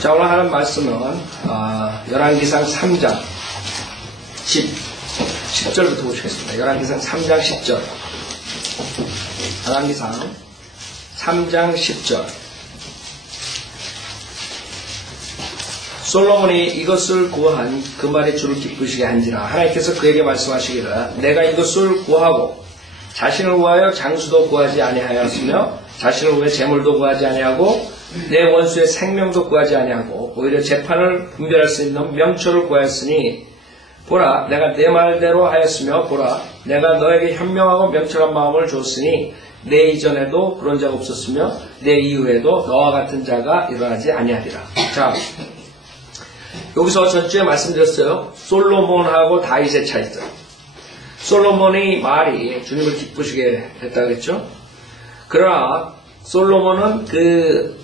자, 오늘 하는 말씀은 열왕기상 3장 10절부터 보시겠습니다. 열왕기상 3장 10절. 열왕기상 3장 10절. 솔로몬이 이것을 구한 그 말에 주를 기쁘시게 한지라. 하나님께서 그에게 말씀하시기를 내가 이것을 구하고 자신을 위하여 장수도 구하지 아니하였으며 자신을 위해 재물도 구하지 아니하고 내 원수의 생명도 구하지 아니하고 오히려 재판을 분별할 수 있는 명철을 구하였으니 보라 내가 내 말대로 하였으며 보라 내가 너에게 현명하고 명철한 마음을 줬으니 내 이전에도 그런 자가 없었으며 내 이후에도 너와 같은 자가 일어나지 아니하리라. 자, 여기서 전주에 말씀드렸어요. 솔로몬하고 다윗의 차이점. 솔로몬의 말이 주님을 기쁘시게 했다 그랬죠. 그러나 솔로몬은 그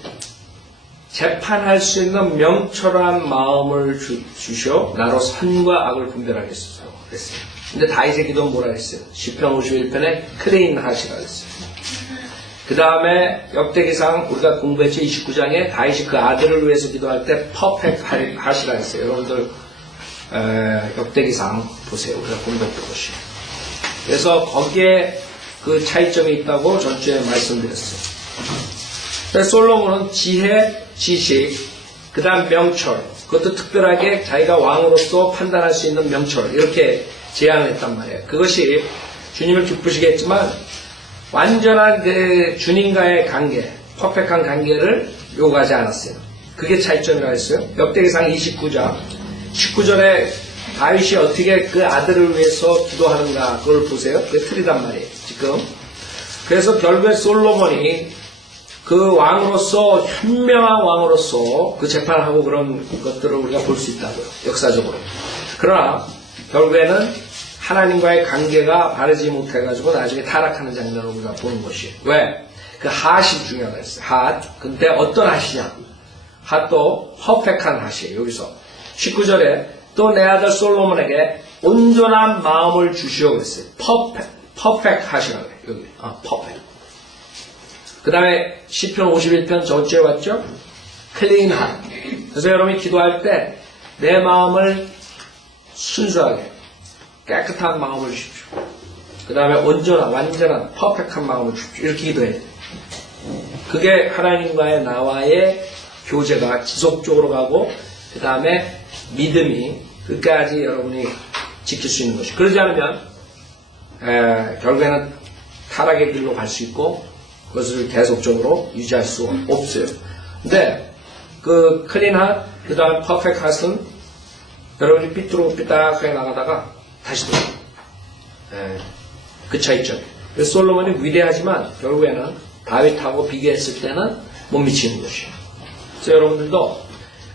재판할 수 있는 명철한 마음을 주시어 나로 선과 악을 분별하겠소서 그랬어요. 근데 다윗의 기도는 뭐라 했어요? 시편 51편에 크레인 하시라 그랬어요. 그 다음에 역대기상 우리가 공부했죠. 29장에 다윗이 그 아들을 위해서 기도할 때 퍼펙트 하시라 했어요. 여러분들 역대기상 보세요. 우리가 공부했던 것이. 그래서 거기에 그 차이점이 있다고 전주에 말씀드렸어요. 그래서 솔로몬은 지혜, 지식, 그 다음 명철, 그것도 특별하게 자기가 왕으로서 판단할 수 있는 명철 이렇게 제안을 했단 말이에요. 그것이 주님을 기쁘시게 했지만 완전한 그 주님과의 관계, 퍼펙트한 관계를 요구하지 않았어요. 그게 차이점이라고 했어요. 역대기상 29장 19절에 다윗이 어떻게 그 아들을 위해서 기도하는가 그걸 보세요. 그게 틀리단 말이에요. 지금. 그래서 결국에 솔로몬이 그 왕으로서 현명한 왕으로서 그 재판을 하고 그런 것들을 우리가 볼 수 있다고요. 역사적으로. 그러나 결국에는 하나님과의 관계가 바르지 못해가지고 나중에 타락하는 장면을 우리가 보는 것이에요. 왜? 그 핫이 중요하다 했어요. 핫. 근데 어떤 핫이냐? 핫도 퍼펙트한 핫이에요. 여기서. 19절에 또 내 아들 솔로몬에게 온전한 마음을 주시오 그랬어요. 퍼펙트 핫이라고 해요. 여기. 퍼펙트. 그 다음에 시편 51편 저주에 왔죠? 클린 핫. 그래서 여러분이 기도할 때 내 마음을 순수하게 깨끗한 마음을 주십시오. 그 다음에 온전한 완전한 퍼펙트한 마음을 주십시오. 이렇게 기도해야 돼요. 그게 하나님과의 나와의 교제가 지속적으로 가고 그 다음에 믿음이 끝까지 여러분이 지킬 수 있는 것이. 그러지 않으면 결국에는 타락의 길로 갈 수 있고 그것을 계속적으로 유지할 수 없어요. 근데 그 클린한 그 다음 퍼펙트 핫은 여러분이 삐뚤어삐딱하게 나가다가 다시 돌아요. 그 차이점. 그래서 솔로몬이 위대하지만 결국에는 다윗하고 비교했을 때는 못 미치는 것이에요. 그래서 여러분들도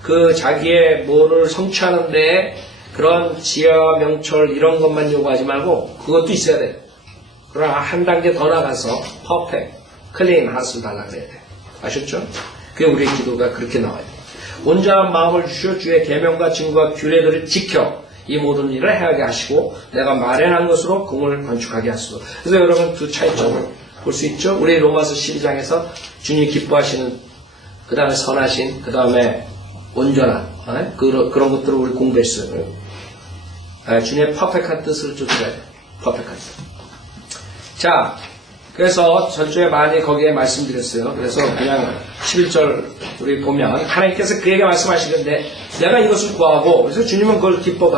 그 자기의 뭐를 성취하는데 그런 지혜와 명철 이런 것만 요구하지 말고 그것도 있어야 돼요. 그러나 한 단계 더 나가서 퍼펙트, 클린 핫을 달라 그래야 돼요. 아셨죠? 그게 우리의 기도가 그렇게 나와요. 온전한 마음을 주시어 주의 계명과 증거와 규례들을 지켜 이 모든 일을 행하게 하시고 내가 마련한 것으로 공을 건축하게 하소서. 그래서 여러분 두 차이점을 볼 수 있죠. 우리 로마서 12장에서 주님이 기뻐하시는 그 다음에 선하신 그 다음에 온전한 그런 것들을 우리 공부했어요. 주님의 퍼펙트한 뜻을 쫓아야 돼요. 퍼펙트한 뜻. 자, 그래서 전주에 많이 거기에 말씀드렸어요. 그래서 그냥 11절 우리 보면 하나님께서 그에게 말씀하시는데 내가 이것을 구하고 그래서 주님은 그걸 기뻐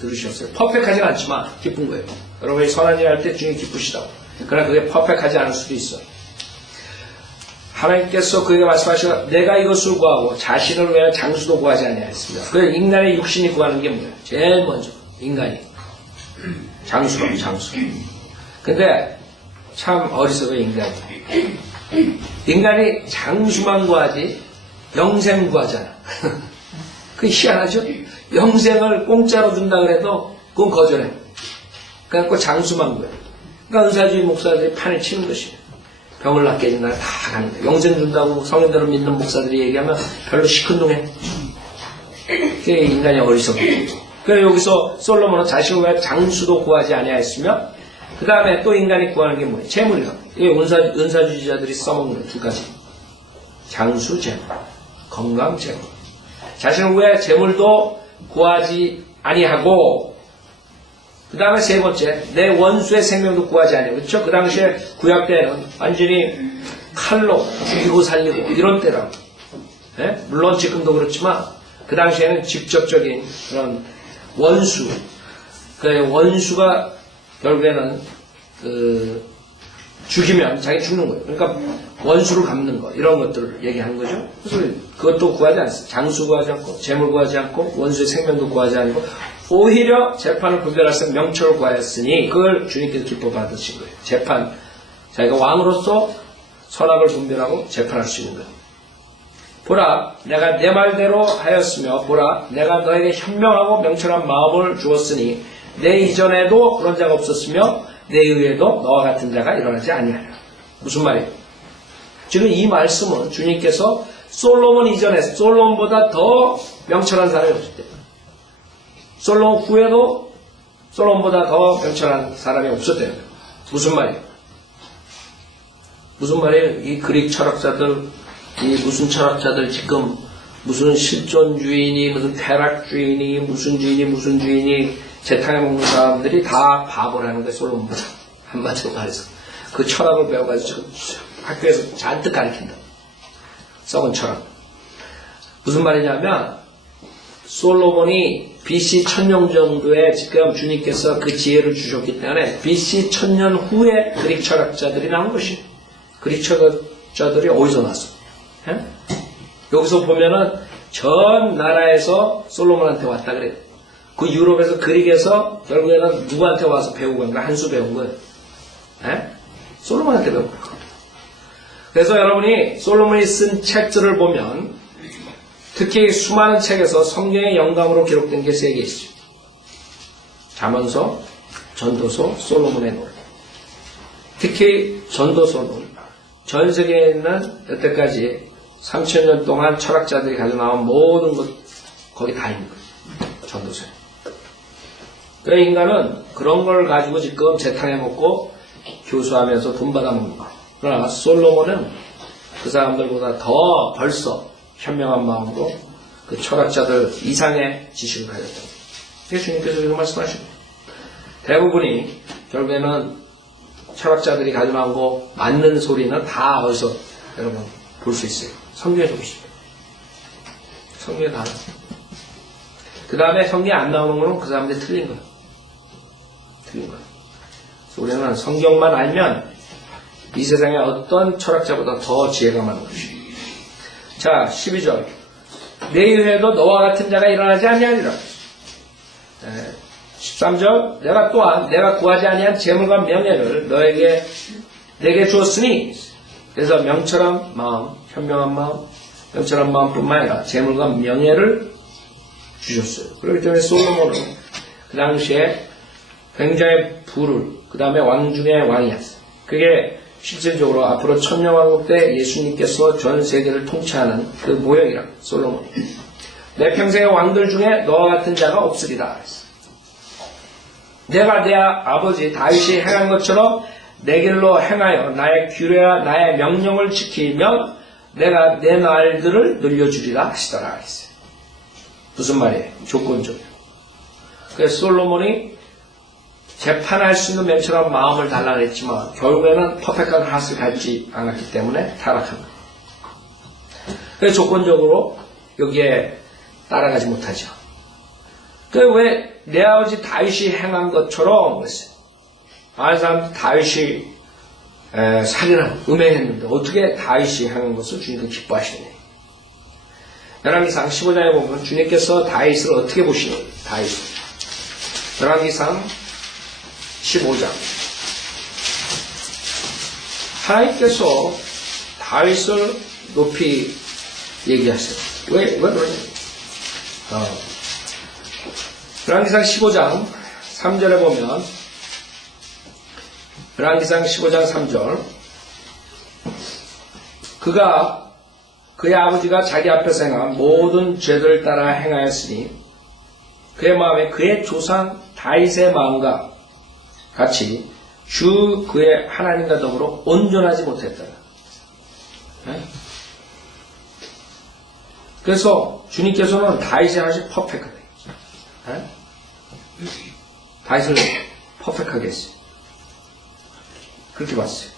들으셨어요. 퍼펙트하진 않지만 기쁜 거예요. 여러분이 선한 일 할 때 주님이 기쁘시다고. 그러나 그게 퍼펙트하지 않을 수도 있어요. 하나님께서 그에게 말씀하시고 내가 이것을 구하고 자신을 위하여 장수도 구하지 아니하였습니다. 그래서 인간의 육신이 구하는 게 뭐예요? 제일 먼저 인간이 장수로 장수. 근데 참 어리석어 인간이. 인간이 장수만 구하지 영생 구하잖아. 그게 희한하죠? 영생을 공짜로 준다 그래도 그건 거절해. 그래갖고 장수만 구해. 그러니까 은사주의 목사들이 판을 치는 것이에요. 병을 낫게 해준다 다 가는 거예요. 영생 준다고 성인들을 믿는 목사들이 얘기하면 별로 시큰둥해. 그게 인간이 어리석어. 그래서 여기서 솔로몬은 자신을 위해 장수도 구하지 아니하였으며 그 다음에 또 인간이 구하는 게 뭐예요? 재물이요. 이게 은사주의자들이 써먹는 두 가지. 장수 재물, 건강 재물. 자신을 위해 재물도 구하지 아니하고, 그 다음에 세 번째, 내 원수의 생명도 구하지 아니하고. 그렇죠? 그 당시에 구약 때는 완전히 칼로 죽이고 살리고 이런 때라고. 예? 물론 지금도 그렇지만 그 당시에는 직접적인 그런 원수, 그 원수가 결국에는 죽이면 자기 죽는 거예요. 그러니까 원수를 갚는 거, 이런 것들을 얘기하는 거죠. 그래서 그것도 구하지 않습니다. 장수 구하지 않고, 재물 구하지 않고, 원수의 생명도 구하지 않고, 오히려 재판을 분별할 수 있는 명철을 구하였으니 그걸 주님께서 기뻐 받으신 거예요. 재판, 자기가 왕으로서 선악을 분별하고 재판할 수 있는 거예요. 보라, 내가 내 말대로 하였으며, 보라, 내가 너에게 현명하고 명철한 마음을 주었으니 내 이전에도 그런 자가 없었으며 내 이후에도 너와 같은 자가 일어나지 아니하리라. 무슨 말이에요? 지금 이 말씀은 주님께서 솔로몬 이전에 솔로몬보다 더 명철한 사람이 없을 때, 솔로몬 후에도 솔로몬보다 더 명철한 사람이 없었대요. 무슨 말이에요? 무슨 말이에요? 이 그릭 철학자들, 이 무슨 철학자들 지금 무슨 실존주의니 무슨 쾌락주의니 무슨 주의니 재탕해 먹는 사람들이 다 바보라는 거예요. 솔로몬보다. 한마디로 말해서 그 철학을 배워가지고 학교에서 잔뜩 가르친다. 썩은 철학. 무슨 말이냐면 솔로몬이 BC 1000년 정도에 지금 주님께서 그 지혜를 주셨기 때문에 BC 1000년 후에 그릭 철학자들이 나온 것이. 그릭 철학자들이 어디서 났어? 예? 여기서 보면은 전 나라에서 솔로몬한테 왔다 그래요. 그 유럽에서 그릭에서 결국에는 누구한테 와서 배우고 간 거야? 한 수 배운 거예요. 예? 솔로몬한테 배운 거예요. 그래서 여러분이 솔로몬이 쓴 책들을 보면 특히 수많은 책에서 성경의 영감으로 기록된 게 3개 있죠. 잠언서, 전도서, 솔로몬의 노래. 특히 전도서 노래. 전 세계에 있는 여태까지 3000년 동안 철학자들이 가져 나온 모든 것 거기 다 있는 거예요. 전도서에. 그 인간은 그런 걸 가지고 지금 재탕해 먹고 교수하면서 돈 받아 먹는 거예요. 그러나 솔로몬은 그 사람들보다 더 벌써 현명한 마음으로 그 철학자들 이상의 지식을 가졌다. 예수님께서 이렇게 말씀하시고 대부분이 결국에는 철학자들이 가져 나온 거 맞는 소리는 다 어디서 여러분 볼 수 있어요. 성경에 보시죠. 성경에 다 나와요. 그 다음에 성경에 안 나오는 거는 그 사람들이 틀린 거예요. 틀린 거예요. 그래서 우리는 성경만 알면 이 세상에 어떤 철학자보다 더 지혜가 많은 것이에요. 자, 12절. 내 이후에도 너와 같은 자가 일어나지 아니하리라. 13절. 내가 또한 내가 구하지 아니한 재물과 명예를 내게 주었으니. 그래서 명철한 마음, 현명한 마음, 명철한 마음뿐만 아니라 재물과 명예를 주셨어요. 그렇기 때문에 솔로몬은 그 당시에 굉장히 부를, 그 다음에 왕 중에 왕이었어요. 그게 실질적으로 앞으로 천년왕국 때 예수님께서 전 세계를 통치하는 그 모형이라 솔로몬. 내 평생의 왕들 중에 너와 같은 자가 없으리라. 내가 내 아버지 다윗이 행한 것처럼 내 길로 행하여 나의 규례와 나의 명령을 지키면 내가 내 날들을 늘려주리라 하시더라. 했어요. 무슨 말이에요? 조건적이에요. 그래서 솔로몬이 재판할 수 있는 명철한 마음을 달라 그랬지만 결국에는 퍼펙트한 하스를 갖지 않았기 때문에 타락한 거예요. 그래서 조건적으로 여기에 따라가지 못하죠. 그 왜 내 아버지 다윗이 행한 것처럼 그랬어요. 많은 사람들이 다윗이 살인한 음행했는데 어떻게 다윗이 행한 것을 주님께서 기뻐하시느냐. 열왕기상 15장에 보면 주님께서 다윗을 어떻게 보시느냐. 다윗을. 열왕기상 15장. 하나님께서 다윗을 높이 얘기하세요. 왜 그러냐. 열왕기상 15장 3절에 보면 열왕기상 15장 3절 그의 아버지가 자기 앞에서 행한 모든 죄들을 따라 행하였으니 그의 마음에 그의 조상 다윗의 마음과 같이 주 그의 하나님과 더불어 온전하지 못했다. 그래서 주님께서는 다윗이 아주 퍼펙하다. 다윗을 퍼펙하게 했어요. 그렇게 봤어요.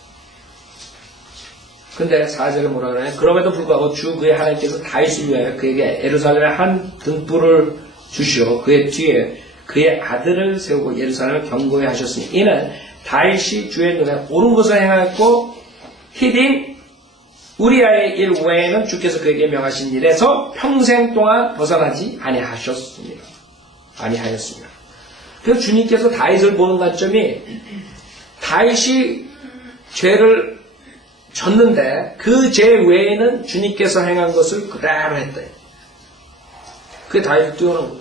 근데 4절에 뭐라 그러냐? 그럼에도 불구하고 주 그의 하나님께서 다윗을 위하여 그에게 예루살렘에 한 등불을 주시어 그의 뒤에 그의 아들을 세우고 예루살렘을 견고히 하셨으니 이는 다윗이 주의 눈에 옳은 것을 행하였고 히딘 우리아의 일 외에는 주께서 그에게 명하신 일에서 평생 동안 벗어나지 아니하였습니다. 그래서 주님께서 다윗을 보는 관점이 다윗이 죄를 졌는데 그 죄 외에는 주님께서 행한 것을 그대로 했다. 그게 다윗을 뛰어난 거야.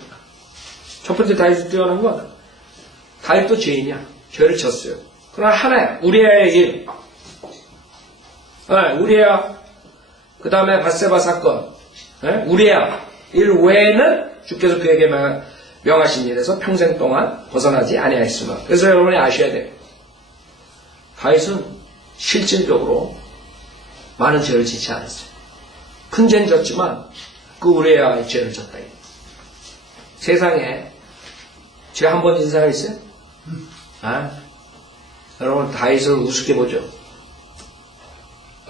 첫 번째 다윗을 뛰어난 건 다윗도 죄인이야. 죄를 졌어요. 그러나 하나야. 우리아의 일. 우리아 그 다음에 밧세바 사건. 우리아 일 외에는 주께서 그에게 명하신 일에서 평생 동안 벗어나지 아니하였으며. 그래서 여러분이 아셔야 돼요. 다윗은 실질적으로 많은 죄를 짓지 않았어요. 큰 죄는 졌지만 그 우리아의 죄를 졌다. 세상에 죄 한 번 진 사람 있어요? 여러분 다윗을 우습게 보죠.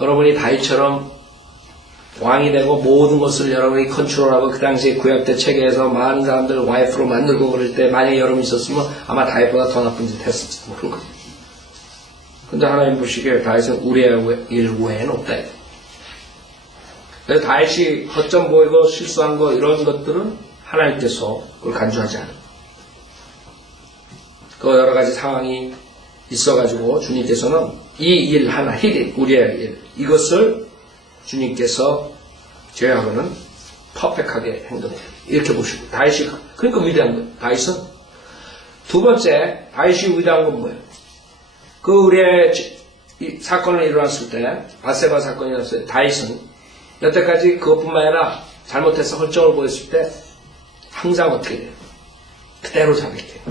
여러분이 다윗처럼 왕이 되고 모든 것을 여러분이 컨트롤하고 그 당시에 구약대 체계에서 많은 사람들을 와이프로 만들고 그럴 때 만약에 여러분이 있었으면 아마 다윗보다 더 나쁜 짓 했을지도 모르는 거예요. 근데 하나님 보시기에 다윗은 우리아의 일 외에는 없다. 그래서 다윗이 허점 보이고 실수한 거 이런 것들은 하나님께서 그걸 간주하지 않아요. 그 여러 가지 상황이 있어가지고 주님께서는 이 일 하나, 히딘, 우리아의 일, 이것을 주님께서 제하고는 퍼펙하게 행동해요. 이렇게 보시고 다윗이 그러니까 위대한 거예요. 다윗은 두 번째 다윗이 위대한 건 뭐예요? 그 우리의 사건을 일어났을 때 밧세바 사건이 일어났을 때 다윗은 여태까지 그것뿐만 아니라 잘못해서 헐정을 보였을 때 항상 어떻게 돼요? 그대로 자백해요.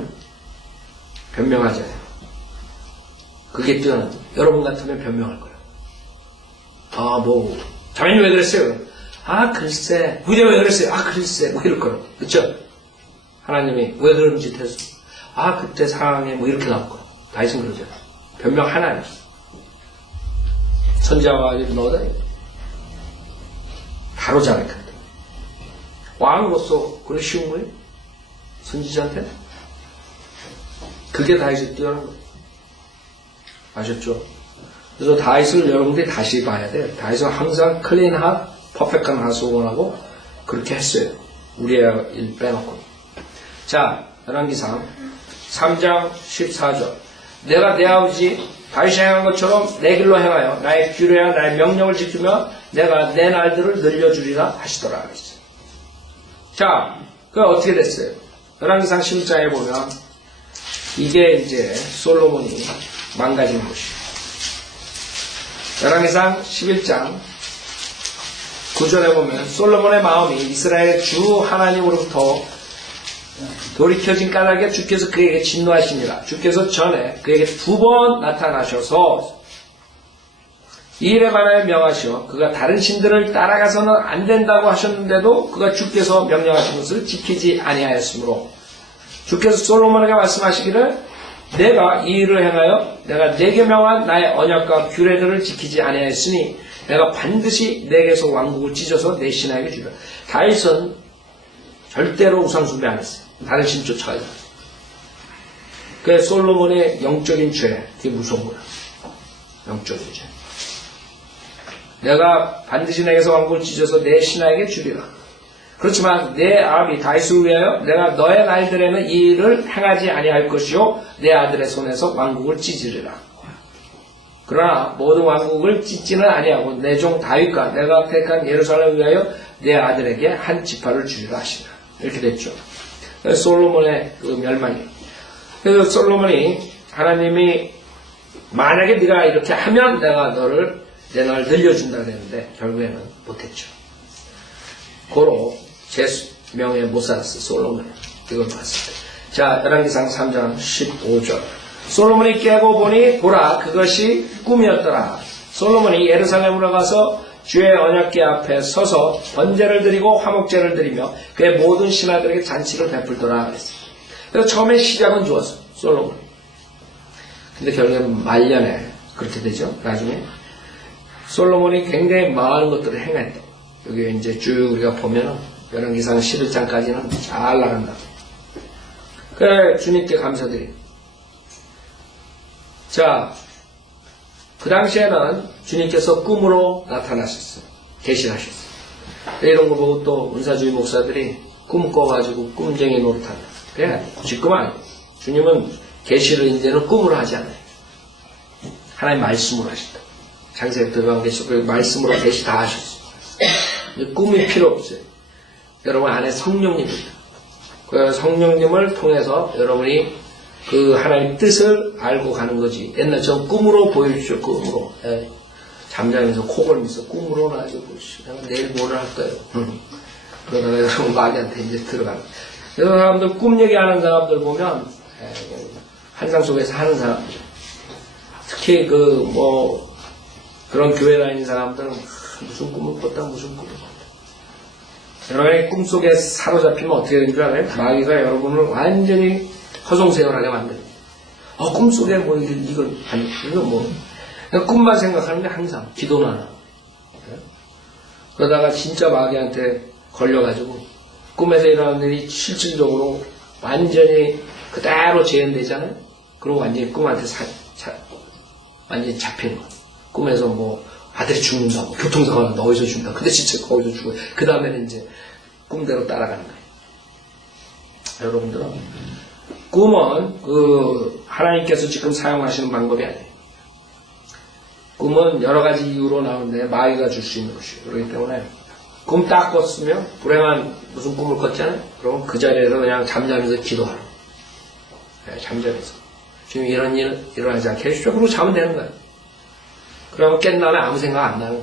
변명하지 않아요. 그게 뛰어난 거예요. 여러분 같으면 변명할 거예요. 자매님 왜 그랬어요? 글쎄. 우리 왜 그랬어요? 글쎄. 이럴 거예요. 그쵸? 하나님이 왜 그런 짓 했어? 그때 상황에 이렇게 나올 거예요. 다윗은 그러죠. 변명 하나예요. 선지자와 너다. 바로 자백한다. 왕으로서 그래 쉬운 거예요? 선지자한테? 그게 다윗이 뛰어난 거예요. 아셨죠? 그래서 다윗을 여러분들이 다시 봐야 돼요. 다윗은 항상 클린한, 퍼펙트한 하수를 원하고 그렇게 했어요. 우리의 일 빼놓고. 자, 열왕기상 3장 14절. 내가 내 아버지 다윗이 행한 것처럼 내 길로 행하여 나의 규례와 나의 명령을 지키며 내가 내 날들을 늘려주리라 하시더라. 그랬어요. 자, 그 어떻게 됐어요? 열왕기상 11장에 보면 이게 이제 솔로몬이 망가진 것이에요. 열왕기상 11장 9절에 보면 솔로몬의 마음이 이스라엘의 주 하나님으로부터 돌이켜진 까닭에 주께서 그에게 진노하시니라. 주께서 전에 그에게 2번 나타나셔서 이 일에 관하여 명하시어 그가 다른 신들을 따라가서는 안 된다고 하셨는데도 그가 주께서 명령하신 것을 지키지 아니하였으므로 주께서 솔로몬에게 말씀하시기를 내가 이 일을 행하여 내가 내게 명한 나의 언약과 규례들을 지키지 아니하였으니 내가 반드시 내게서 왕국을 찢어서 내 신하에게 주리라. 다윗은 절대로 우상숭배 안 했어요. 다른 신 쫓아가지 않았어요. 그래서 솔로몬의 영적인 죄, 그게 무서운 거야. 영적인 죄. 내가 반드시 내게서 왕국을 찢어서 내 신하에게 주리라. 그렇지만 내 아비 다윗을 위하여 내가 너의 날들에는 이 일을 행하지 아니할 것이요 내 아들의 손에서 왕국을 찢으리라. 그러나 모든 왕국을 찢지는 아니하고 내 종 다윗과 내가 택한 예루살렘을 위하여 내 아들에게 한 지파를 주리라 하시라. 이렇게 됐죠. 그래서 솔로몬의 그 멸망이. 그래서 솔로몬이 하나님이 만약에 네가 이렇게 하면 내가 내 날 늘려준다 그랬는데 결국에는 못했죠. 고로 제 명에 못 살았어. 솔로몬. 이걸 봤을 때. 자, 열왕기상 3장 15절. 솔로몬이 깨고 보니 보라 그것이 꿈이었더라. 솔로몬이 예루살렘으로 가서 주의 언약궤 앞에 서서 번제를 드리고 화목제를 드리며 그의 모든 신하들에게 잔치를 베풀더라 그랬어요. 그래서 처음에 시작은 좋았어, 솔로몬. 근데 결국에 말년에 그렇게 되죠. 나중에 솔로몬이 굉장히 많은 것들을 행했다. 여기 이제 쭉 우리가 보면은 열왕기상 11장까지는 잘 나간다. 그래, 주님께 감사드립니다. 자, 그 당시에는 주님께서 꿈으로 나타나셨어요. 계시하셨어요. 이런 거 보고 또 은사주의 목사들이 꿈 꿔가지고 꿈쟁이 노릇한다. 그래, 지금 아니에요. 주님은 계시를 이제는 꿈으로 하지 않아요. 하나님 말씀으로 하신다. 장세에 들어간 계시, 말씀으로 계시 다 하셨어요. 꿈이 필요 없어요. 여러분 안에 성령님입니다. 그 성령님을 통해서 여러분이 그 하나님 뜻을 알고 가는 거지. 옛날처럼 꿈으로 보여주죠. 꿈으로. 예. 잠자면서 코 골면서 꿈으로 나죠. 내일 뭐를 할까요? 그러다가 여러분 마귀한테 이제 들어가는. 그래서 사람들 꿈 얘기하는 사람들 보면 환상 속에서 하는 사람들. 특히 그런 교회 다니는 사람들은 무슨 꿈을 꿨다 무슨 꿈을 꿨다. 여러분의 꿈속에 사로잡히면 어떻게 되는 줄 알아요? 마귀가 여러분을 완전히 허송세월하게 만듭니다. 꿈속에 이건 아니, 이건 뭐. 그냥 꿈만 생각하는데 항상 기도는 안 하고. 그러다가 진짜 마귀한테 걸려가지고 꿈에서 일어나는 일이 실질적으로 완전히 그대로 재현되잖아요? 그럼 완전히 꿈한테 완전히 잡히는 거예요. 꿈에서 아들이 죽는다, 교통사고 난다, 어디서 죽는다. 근데 진짜 거기서 죽어요. 그 다음에는 이제 꿈대로 따라가는 거예요. 여러분들은 꿈은 하나님께서 지금 사용하시는 방법이 아니에요. 꿈은 여러 가지 이유로 나오는데 마귀가 줄 수 있는 것이에요. 그렇기 때문에 꿈 딱 꿨으면 불행한 무슨 꿈을 꿨잖아요. 그러면 그 자리에서 그냥 잠자면서 기도하라. 네, 잠자면서. 지금 이런 일 일어나지 않게 해주십시오. 그러고 자면 되는 거예요. 그러면 깬 다음에 아무 생각 안 나요.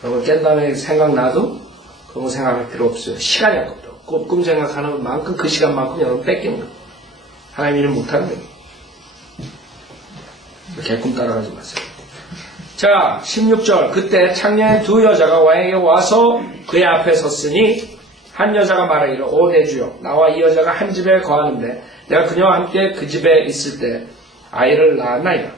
그러면 깬 다음에 생각나도 그런 거 생각할 필요 없어요. 시간이 아깝다. 꿈 생각하는 만큼 그 시간만큼 여러분 뺏기는 거예요. 하나님 일을 못하는 거예요. 개꿈 따라가지 마세요. 자, 16절. 그때 창녀의 두 여자가 왕에게 와서 그의 앞에 섰으니 한 여자가 말하기를 오 내 주여 나와 이 여자가 한 집에 거하는데 내가 그녀와 함께 그 집에 있을 때 아이를 낳았나이다.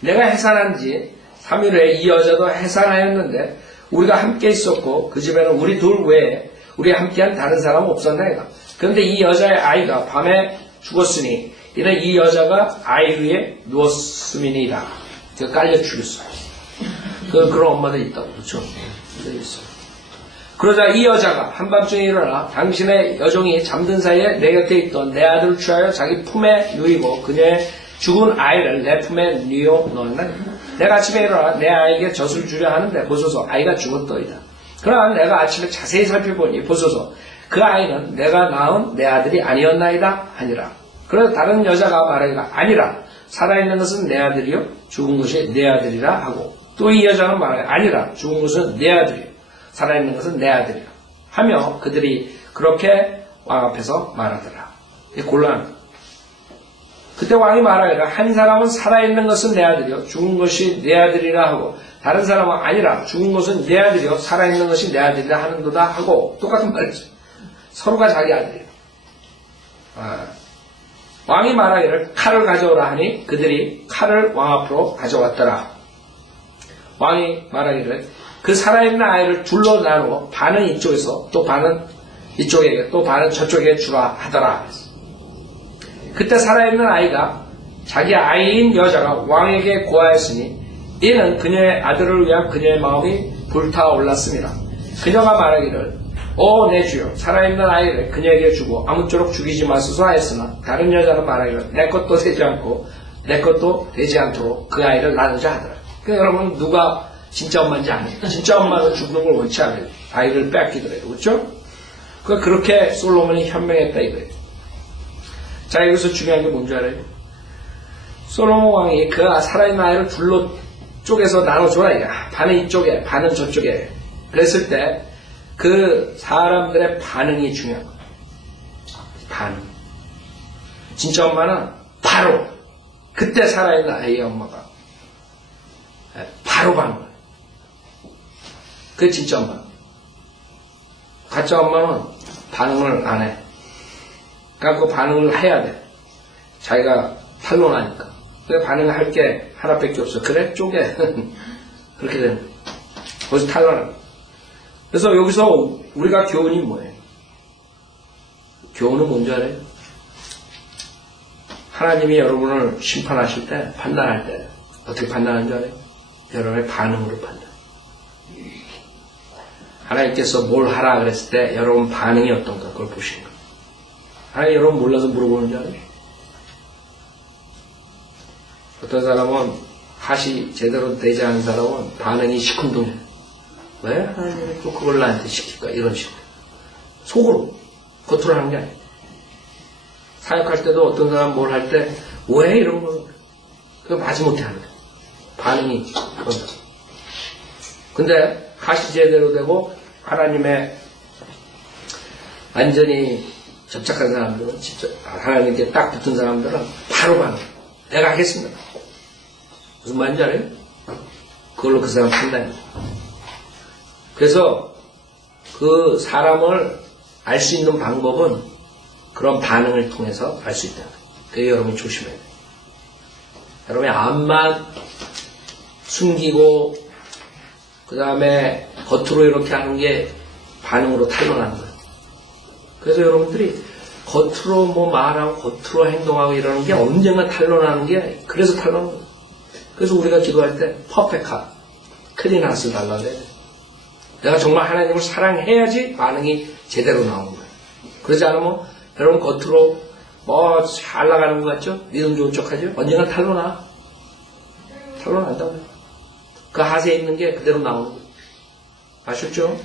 내가 해산한 지 3일 후에 이 여자도 해산하였는데 우리가 함께 있었고 그 집에는 우리 둘 외에 우리 함께한 다른 사람은 없었나이다. 그런데 이 여자의 아이가 밤에 죽었으니 이는 이 여자가 아이 위에 누웠음이니이다. 제가 깔려 죽였어요. 그런 엄마들이 있다고. 그렇죠? 그러자 이 여자가 한밤중에 일어나 당신의 여종이 잠든 사이에 내 곁에 있던 내 아들을 취하여 자기 품에 누이고 그녀의 죽은 아이를 내 품에 누여 넣었나? 내가 아침에 일어나 내 아이에게 젖을 주려 하는데 보소서 아이가 죽었더이다. 그러나 내가 아침에 자세히 살펴보니 보소서 그 아이는 내가 낳은 내 아들이 아니었나이다 하니라. 그래서 다른 여자가 말하기가 아니라 살아있는 것은 내 아들이요 죽은 것이 내 아들이라 하고 또 이 여자는 말하기가 아니라 죽은 것은 내 아들이요 살아있는 것은 내 아들이라 하며 그들이 그렇게 왕 앞에서 말하더라. 이 곤란. 그때 왕이 말하기를 한 사람은 살아있는 것은 내 아들이요 죽은 것이 내 아들이라 하고 다른 사람은 아니라 죽은 것은 내 아들이요 살아있는 것이 내 아들이라 하는도다 하고 똑같은 말이죠. 서로가 자기 아들이에요. 왕이 말하기를 칼을 가져오라 하니 그들이 칼을 왕 앞으로 가져왔더라. 왕이 말하기를 그 살아있는 아이를 둘로 나누어 반은 이쪽에서 또 반은 이쪽에게 또 반은 저쪽에 주라 하더라. 그때 살아있는 아이가 자기 아이인 여자가 왕에게 고하였으니 이는 그녀의 아들을 위한 그녀의 마음이 불타올랐습니다. 그녀가 말하기를 오 내 주여 살아있는 아이를 그녀에게 주고 아무쪼록 죽이지 마소서 하였으나 다른 여자는 말하기를 내 것도 되지 않고 내 것도 되지 않도록 그 아이를 나누자 하더라. 그러니까 여러분 누가 진짜 엄마인지 아니에요. 진짜 엄마는 죽는 걸 원치 않아요. 아이를 뺏기더래요. 그렇죠? 그러니까 그렇게 솔로몬이 현명했다 이거예요. 자 여기서 중요한 게 뭔지 알아요? 솔로몬 왕이 그 살아있는 아이를 둘로 쪼개서 나눠줘라 이게. 반은 이쪽에 반은 저쪽에 그랬을 때 그 사람들의 반응이 중요한 거예요. 반응. 진짜 엄마는 바로 그때 살아있는 아이의 엄마가 바로 반응을 그게 진짜 엄마. 가짜 엄마는 반응을 안 해. 그러니까 그 반응을 해야 돼. 자기가 탄론하니까. 그래 반응을 할 게 하나밖에 없어. 그래? 쪼개. 그렇게 되는 거야. 거기서 탄론하는 거야. 그래서 여기서 우리가 교훈이 뭐예요? 교훈은 뭔지 알아요? 하나님이 여러분을 심판하실 때, 판단할 때 어떻게 판단하는 줄 알아요? 여러분의 반응으로 판단. 하나님께서 뭘 하라 그랬을 때 여러분 반응이 어떤가 그걸 보시는 거예요. 하나님 여러분 몰라서 물어보는 줄 알아요? 어떤 사람은 핫이 제대로 되지 않은 사람은 반응이 시큰둥해. 왜 하나님이 또 그걸 나한테 시킬까? 이런 식으로. 속으로. 겉으로 하는 게 아니에요. 사역할 때도 어떤 사람 뭘 할 때 왜 이런 거 그거 마지못해 하는 거예요. 반응이 그런다. 근데 핫이 제대로 되고 하나님의 완전히 접착한 사람들은 진짜 하나님께 딱 붙은 사람들은 바로 반응. 내가 하겠습니다. 무슨 말인지 알아요? 그걸로 그 사람 판단해요. 그래서 그 사람을 알 수 있는 방법은 그런 반응을 통해서 알 수 있다. 그게 여러분이 조심해야 돼요. 여러분이 암만 숨기고 그 다음에 겉으로 이렇게 하는 게 반응으로 탄론하는 거예요. 그래서 여러분들이 겉으로 뭐 말하고 겉으로 행동하고 이러는 게 언젠가 탄론하는 게 그래서 탄론하는 거예요. 그래서 우리가 기도할 때 퍼펙트한 클린 하스를 달라고 해야 돼요. 내가 정말 하나님을 사랑해야지 반응이 제대로 나오는 거예요. 그러지 않으면 여러분 겉으로 뭐 잘 나가는 것 같죠? 믿음 좋은 척하죠? 언젠가 탄론한다고요. 그 하세에 있는 게 그대로 나오는 거예요. 아셨죠?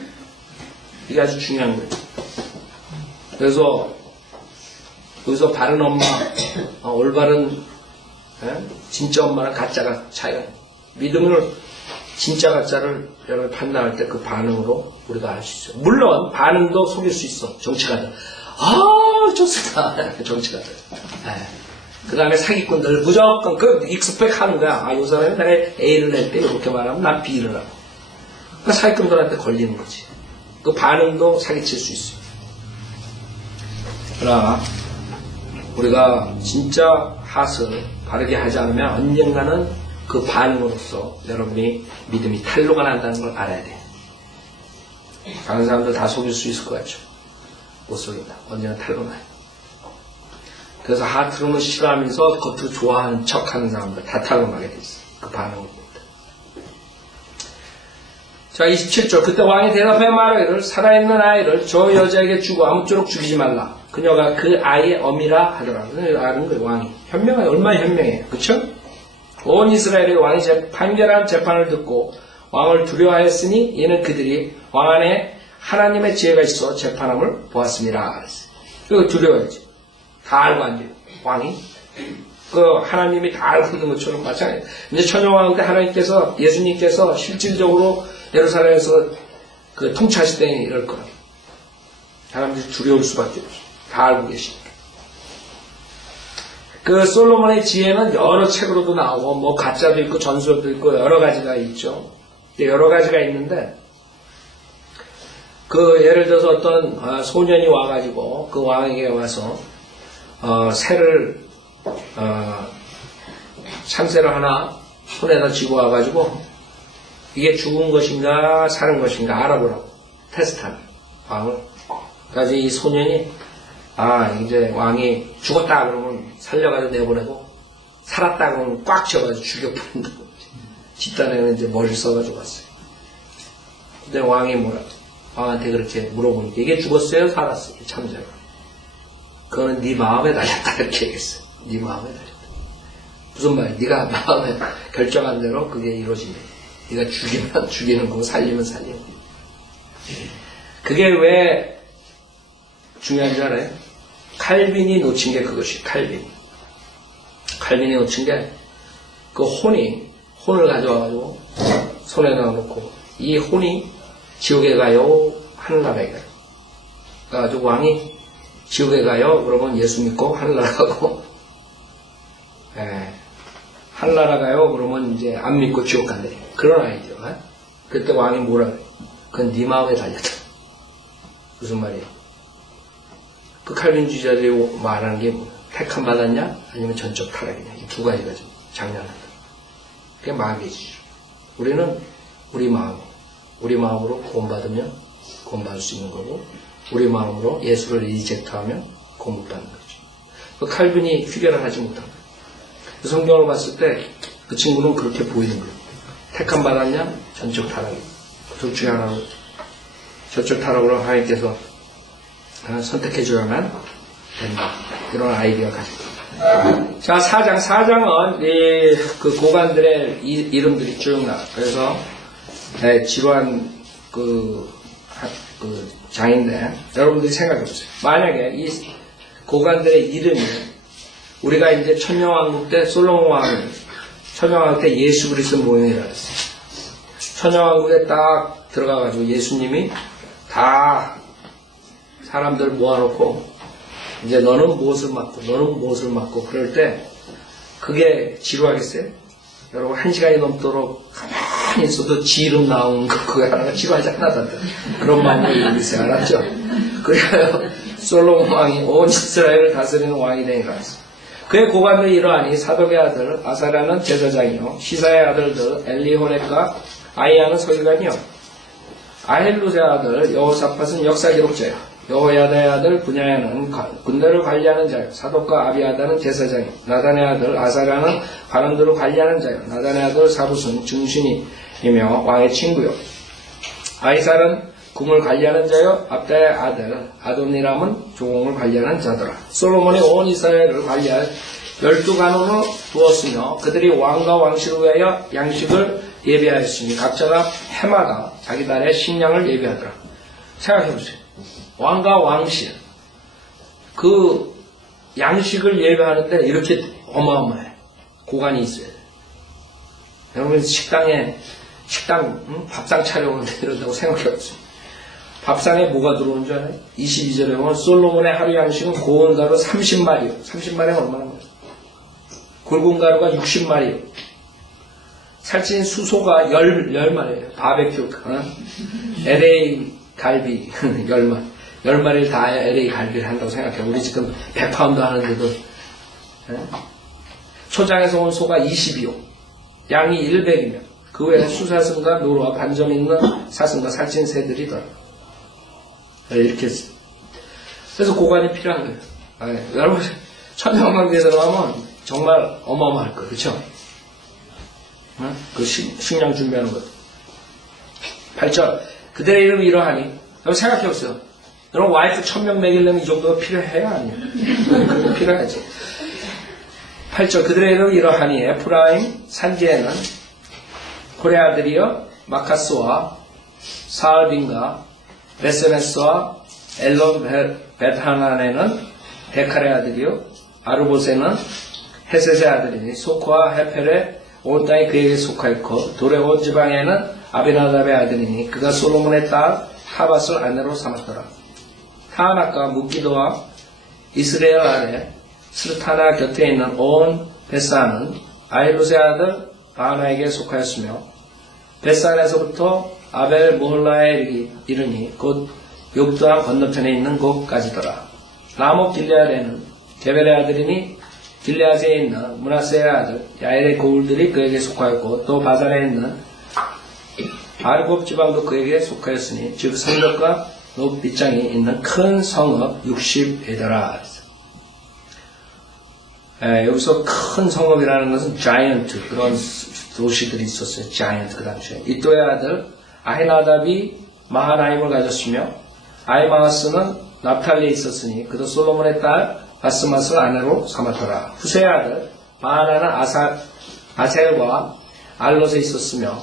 이게 아주 중요한 거예요. 그래서 여기서 바른 엄마, 올바른 진짜 엄마랑 가짜가 차이가 나요. 믿음을 진짜 가짜를 여러분 판단할 때 그 반응으로 우리가 알 수 있어요. 물론 반응도 속일 수 있어. 정치가들. 아 좋습니다. 정치가들. 그 다음에 사기꾼들 무조건 그 익스펙 하는 거야. 아, 이 사람이 내가 A를 낼 때 이렇게 말하면 난 B를 하고. 그러니까 사기꾼들한테 걸리는 거지. 그 반응도 사기칠 수 있어요. 그러나 우리가 진짜 핫을 바르게 하지 않으면 언젠가는 그 반응으로서 여러분이 믿음이 탄로가 난다는 걸 알아야 돼요. 다른 사람들 다 속일 수 있을 것 같죠? 못 속인다. 언제나 탄로 나요. 그래서 하트로는 싫어하면서 겉으로 좋아하는 척하는 사람들 다 탄로 나게 돼 있어요. 그 반응을 봅니다. 자, 27절. 그때 왕이 대답해 말하기를 살아있는 아이를 저 여자에게 주고 아무쪼록 죽이지 말라. 그녀가 그 아이의 어미라 하더라. 아는 거예요, 왕이. 현명해. 얼마나 현명해요. 그쵸? 온 이스라엘의 왕이 판결한 재판을 듣고 왕을 두려워하였으니 이는 그들이 왕 안에 하나님의 지혜가 있어 재판함을 보았습니다. 그랬어요. 그거 두려워야지. 다 알고 앉아요. 왕이. 그 하나님이 다 알고 있는 것처럼 마찬가지예요. 이제 천여왕 때 하나님께서 예수님께서 실질적으로 예루살렘에서 그 통치하실 때는 이럴 거예요. 사람들이 두려울 수밖에 없어요. 다 알고 계시니까. 그 솔로몬의 지혜는 여러 책으로도 나오고 뭐 가짜도 있고 전설도 있고 여러 가지가 있죠. 여러 가지가 있는데 그 예를 들어서 어떤 소년이 와가지고 그 왕에게 와서 새를 참새를 하나 손에다 쥐고 와가지고 이게 죽은 것인가 사는 것인가 알아보라고 테스트하는 왕을. 그래서 이 소년이 이제 왕이 죽었다 그러면 살려가지고 내보내고 살았다 그러면 꽉 쥐어가지고 죽여버린다고. 뒷단에는 이제 머리를 써가지고 왔어요. 근데 왕이 왕한테 그렇게 물어보니까 이게 죽었어요? 살았어요? 참새가. 그거는 네 마음에 달렸다 이렇게 얘기했어요. 네 마음에 달렸다. 무슨 말이야? 네가 마음에 결정한 대로 그게 이루어진다. 네가 죽이면 죽이는 거고 살리면 살리는 거고. 그게 왜 중요한지 알아요? 칼빈이 놓친 게 그것이 칼빈이 놓친 게 그 혼을 가져와가지고 손에다 놓고 이 혼이 지옥에 가요 하늘나라에 가요. 그래가지고 왕이 지옥에 가요 그러면 예수 믿고 하늘나라 가고 하늘나라 가요 그러면 이제 안 믿고 지옥 간대. 그런 아이디어. 그때 왕이 뭐라 그래? 그건 네 마음에 달렸다. 무슨 말이에요? 그 칼빈주의자들이 말하는 게 택함 받았냐? 아니면 전적 타락이냐? 이 두 가지가 좀 장난한다. 그게 마귀지. 우리는 우리 마음으로 구원받으면 구원받을 수 있는 거고, 우리 마음으로 예수를 리젝트하면 구원 못 받는 거죠. 그 칼빈이 휴결을 하지 못한 거예요. 그 성경을 봤을 때 그 친구는 그렇게 보이는 거예요. 택함 받았냐? 전적 타락이에요. 둘 중에 하나로 전적 타락으로 하나님께서 선택해줘야만 된다. 이런 아이디어가 가지고. 자, 4장은 그 고관들의 이름들이 쭉 나와. 그래서 지루한 그 장인데 여러분들이 생각해 보세요. 만약에 이 고관들의 이름이 우리가 이제 천년왕국 때 솔로몬 왕이 천년왕국 때 예수 그리스도 모형이라 그랬어요. 천년왕국에 딱 들어가가지고 예수님이 다 사람들 모아놓고 이제 너는 무엇을 맡고 너는 무엇을 맡고 그럴 때 그게 지루하겠어요? 여러분 1시간이 넘도록 가만히 있어도 지 이름 나오는 거 그거 하나가 지루하지 않았다. 그런 마음을 있어요. 알았죠? 그래요 솔로몬 왕이 온 이스라엘을 다스리는 왕이 된 거였어요. 그의 고관들이 이러하니 사독의 아들 아사랴는 제사장이요 시사의 아들들 엘리호넷과 아이야는 서기관이요 아헬루의 아들 여호사밧은 역사 기록자요 여호야다의 아들 분야야는 군대를 관리하는 자요 사독과 아비아다는 제사장이요 나단의 아들 아사랴는 관원들을 관리하는 자요 나단의 아들 사붓은 중신이며 왕의 친구요 아이살은 궁을 관리하는 자요 압다의 아들 아도니람은 조공을 관리하는 자더라. 솔로몬이 온 이스라엘을 관리할 12간원을 두었으며 그들이 왕과 왕실을 위하여 양식을 예비하였으니 각자가 해마다 자기 달의 식량을 예비하더라. 생각해보세요. 왕과 왕실 그 양식을 예비하는데 이렇게 어마어마해. 고관이 있어야 돼. 여러분 식당 밥상 차려오는데 이런다고 생각해보세요. 밥상에 뭐가 들어오는 줄 알아요? 22절에 보면 솔로몬의 하루 양식은 고운 가루 30마리요. 30마리면 얼마나 많아요? 굵은 가루가 60마리요. 살찐 수소가 10마리예요. 바베큐, LA 갈비 10마리. 10마리를 다 LA 갈비를 한다고 생각해요. 우리 지금 100파운드 하는데도 초장에서 온 소가 20이요. 양이 100이면 그 외에 수사슴과 노루와 반점 있는 사슴과 살찐 새들이 더라. 이렇게 그래서 고관이 필요한 거예요. 여러분 천년왕국에 들어가면 정말 어마어마할 거예요. 그렇죠? 그 식량 준비하는 것. 8절 그들의 이름이 이러하니 여러분 생각해보세요. 여러분 와이프 1000명 먹이려면 이 정도가 필요해야 아니에요? 그게 필요하지. 8절 그들의 이름이 이러하니 에프라임 산지에는 고레 아들이여 마카스와 사알빈과 베세메스와 엘론 벳하난에는 데칼의 아들이요 아르보세는 헤셋의 아들이니 소코와 헤펠의 온 땅이 그에게 속하였고 돌의 온 지방에는 아비나답의 아들이니 그가 솔로몬의 딸 타밧을 아내로 삼았더라. 타하낙과 묵기도와 이스라엘 아래 스르타나 곁에 있는 온 베사는 아헬루스의 아들 바하나에게 속하였으며 베산에서부터 아벨 모홀라에 이르니 곧 욕도암 건너편에 있는 곳까지더라. 라모 길레아레는 게벨의 아들이니 길레아스에 있는 므낫세의 아들 야엘의 고울들이 그에게 속하였고 또 바산에 있는 아르곱 지방도 그에게 속하였으니 즉 성벽과 높빗장이 있는 큰 성읍 60이더라. 여기서 큰 성읍이라는 것은 자이언트 그런 도시들이 있었어요. 자이언트 그 당시에 이또의 아들 아히나답이 마하나임을 가졌으며 아히마하스는 납탈리에 있었으니 그도 솔로몬의 딸 바스맛을 아내로 삼았더라. 후세의 아들 마하나는 아셀과 알롯에 있었으며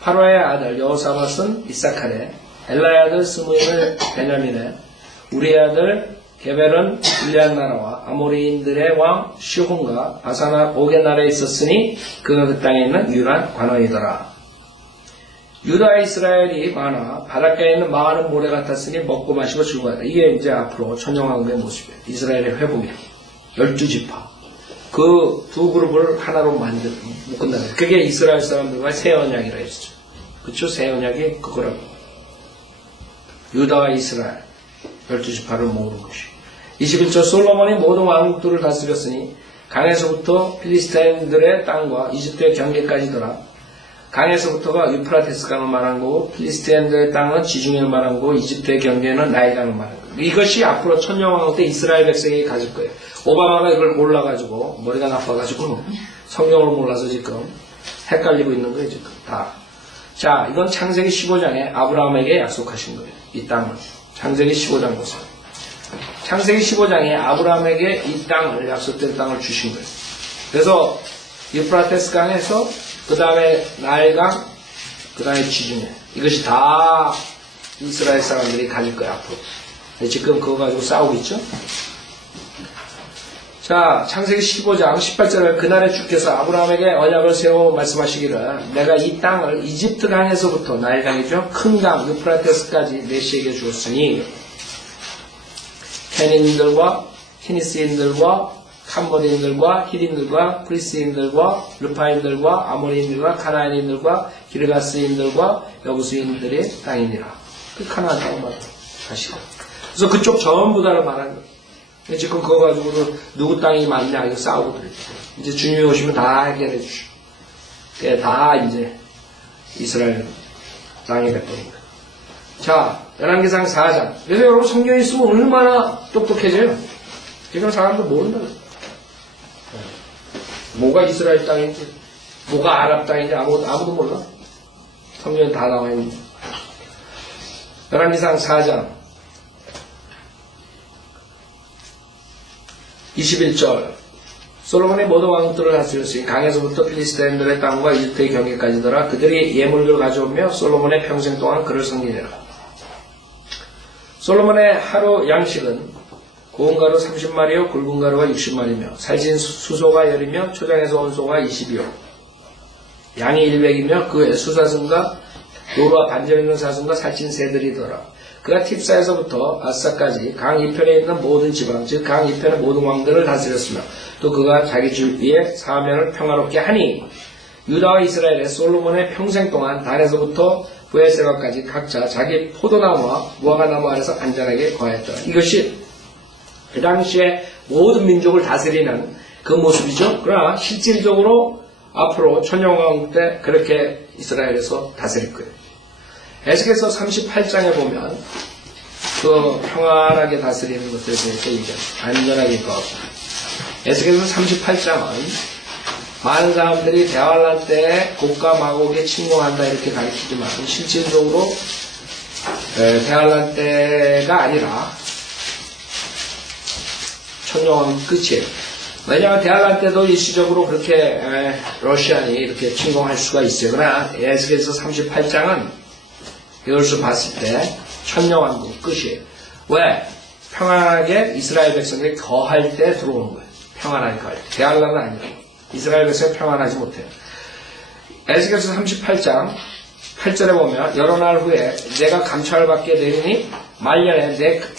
파로의 아들 여호사밧은 이사칼에 엘라의 아들 스무엘은 베냐민에 우리의 아들 게벨은 길앗 나라와 아모리인들의 왕 시혼과 바사나 옥의 나라에 있었으니 그가 그 땅에 있는 유일한 관원이더라. 유다 이스라엘이 많아 바닷가에 있는 많은 모래 같았으니 먹고 마시고 즐거워하다. 이게 이제 앞으로 천년왕국의 모습이에요. 이스라엘의 회복이에요. 12지파. 그 두 그룹을 하나로 묶은다. 그게 이스라엘 사람들과 새 언약이라 했죠. 그쵸? 새 언약이 그거라고. 유다와 이스라엘 12지파를 모으는 것이. 21절 솔로몬이 모든 왕국들을 다스렸으니 강에서부터 필리스타인들의 땅과 이집트의 경계까지더라. 강에서부터가 유프라테스 강을 말한 거고 필리스타인들의 땅은 지중해를 말한 거고 이집트의 경계는 나일강을 말한 거예요. 이것이 앞으로 천년왕국 때 이스라엘 백성이 가질 거예요. 오바마가 이걸 몰라가지고 머리가 나빠가지고 성경을 몰라서 지금 헷갈리고 있는 거예요. 지금 다. 자, 이건 창세기 15장에 아브라함에게 약속하신 거예요. 이 땅을. 창세기 15장 보세요. 창세기 15장에 아브라함에게 이 땅을, 약속된 땅을 주신 거예요. 그래서 유프라테스 강에서 그 다음에 나일강, 그 다음에 지중해. 이것이 다 이스라엘 사람들이 가질 거예요, 앞으로. 지금 그거 가지고 싸우고 있죠? 자, 창세기 15장 18절에 그날에 주께서 아브라함에게 언약을 세워 말씀하시기를 내가 이 땅을 이집트 강에서부터 나일강이죠. 큰 강, 유프라테스까지 메시에게 주었으니 케닌들과 히니스인들과 캄보디인들과 히린들과 프리스인들과 르파인들과 아모리인들과 카나안인들과 기르가스인들과 여부수인들의 땅이니라. 그 카나안 땅만 가시고. 그래서 그쪽 전부 다를 말하는 거예요. 지금 그거 가지고도 누구 땅이 맞냐 이거 싸우고 그랬죠. 이제 주님이 오시면 다 해결해 주시고. 다 이제 이스라엘 땅이 돼버린 거예요. 자, 열왕기상 4장. 그래서 여러분 성경에 있으면 얼마나 똑똑해져요. 지금 사람들 모른다. 뭐가 이스라엘 땅인지, 뭐가 아랍 땅인지 아무도 몰라. 성경에 다 나와 있는데. 열왕기상 4장 21절 솔로몬의 모든 왕국들을 다스렸으니 강에서부터 필리스타인들의 땅과 이집트의 경계까지더라. 그들이 예물을 가져오며 솔로몬의 평생 동안 그를 섬기니라. 솔로몬의 하루 양식은 고운 가루 30마리요 굵은 가루가 60마리며 살진 수소가 10이며 초장에서 온 소가 20이요 양이 100이며 그의 수사슴과 노루와 반절 있는 사슴과 살찐 새들이더라. 그가 팁사에서부터 아사까지 강 이편에 있는 모든 지방 즉 강 이편의 모든 왕들을 다스렸으며 또 그가 자기 주위에 사면을 평화롭게 하니 유다와 이스라엘의 솔로몬의 평생 동안 단에서부터 브에세바까지 각자 자기 포도나무와 무화과나무 아래서 안전하게 거하였더라. 이것이 그 당시에 모든 민족을 다스리는 그 모습이죠. 그러나 실질적으로 앞으로 천년왕국 때 그렇게 이스라엘에서 다스릴 거예요. 에스겔서 38장에 보면 그 평안하게 다스리는 것들에 대해서 얘기합니다. 안전하게 거하고. 에스겔서 38장은 많은 사람들이 대환란 때에 곡과 마곡에 침공한다 이렇게 가르치지만 실질적으로 대환란 때가 아니라 천년왕국 끝이에요. 왜냐하면 대환란 때도 일시적으로 그렇게 러시안이 이렇게 침공할 수가 있어요. 그러나 에스겔서 38장은 이것을 봤을 때 천년왕국 끝이에요. 왜? 평안하게 이스라엘 백성들이 거할 때 들어오는 거예요. 평안하게 거할 때. 대환란은 아니에요. 이스라엘 백성이 평안하지 못해요. 에스겔서 38장 8절에 보면 여러 날 후에 내가 감찰을 받게 되니 말년에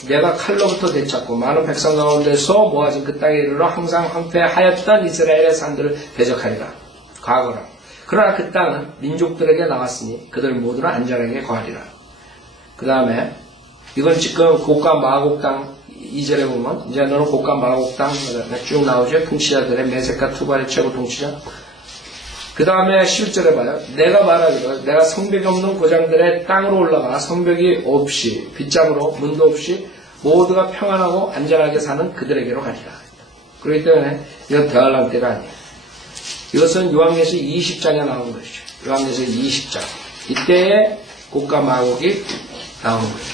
내가 칼로부터 되찾고 많은 백성 가운데서 모아진 그 땅에 이르러 항상 황폐하였던 이스라엘의 산들을 대적하리라. 과거라. 그러나 그 땅은 민족들에게 나왔으니 그들 모두는 안전하게 거하리라. 그 다음에 이건 지금 곡과 마곡 땅 2절에 보면 이제 너는 곡과 마곡 땅 쭉 나오죠. 통치자들의 메섹과 투발의 최고 통치자. 그 다음에 11절에 봐요. 내가 말하기를 내가 성벽이 없는 고장들의 땅으로 올라가 성벽이 없이 빗장으로 문도 없이 모두가 평안하고 안전하게 사는 그들에게로 가리라. 그렇기 때문에 이건 대환란 때가 아니에요. 이것은 요한계시록 20장에 나오는 것이죠. 요한계시록 20장. 이때에 곡과 마곡이 나오는 거예요.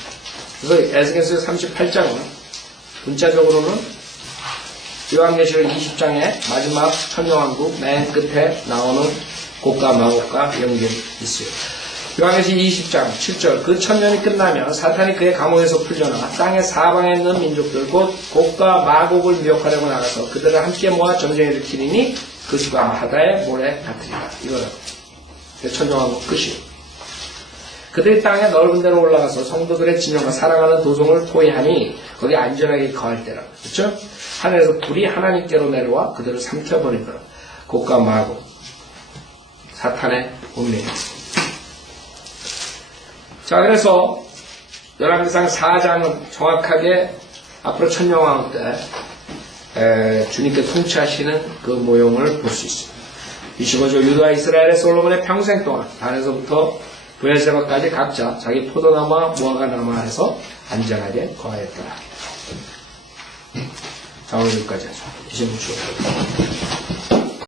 그래서 에스겔서 38장은 문자적으로는 요한계시록 20장의 마지막 천년왕국 맨 끝에 나오는 곡과 마곡과 연결이 있어요. 요한계시록 20장 7절 그 천년이 끝나면 사탄이 그의 감옥에서 풀려나 땅의 사방에 있는 민족들 곧 곡과 마곡을 미혹하려고 나가서 그들을 함께 모아 전쟁을 일으키니 그 수가 바다의 모래 같으리라. 이거는 천년왕국 끝이에요. 그들이 땅에 넓은 데로 올라가서 성도들의 진영과 사랑하는 도성을 포위하니 거기 안전하게 거할 때라. 그렇죠? 하늘에서 불이 하나님께로 내려와 그들을 삼켜버리더라. 곡과 마곡 사탄의 운명이. 자, 그래서 열왕기상 4장은 정확하게 앞으로 천년왕 때 주님께 통치하시는 그 모형을 볼 수 있습니다. 25절 유다와 이스라엘의 솔로몬의 평생 동안 단에서부터 브엘세바까지 각자 자기 포도나무와 무화과 나무 안에서 안전하게 거하였더라. 자, 오늘 여기까지 하죠. 26절.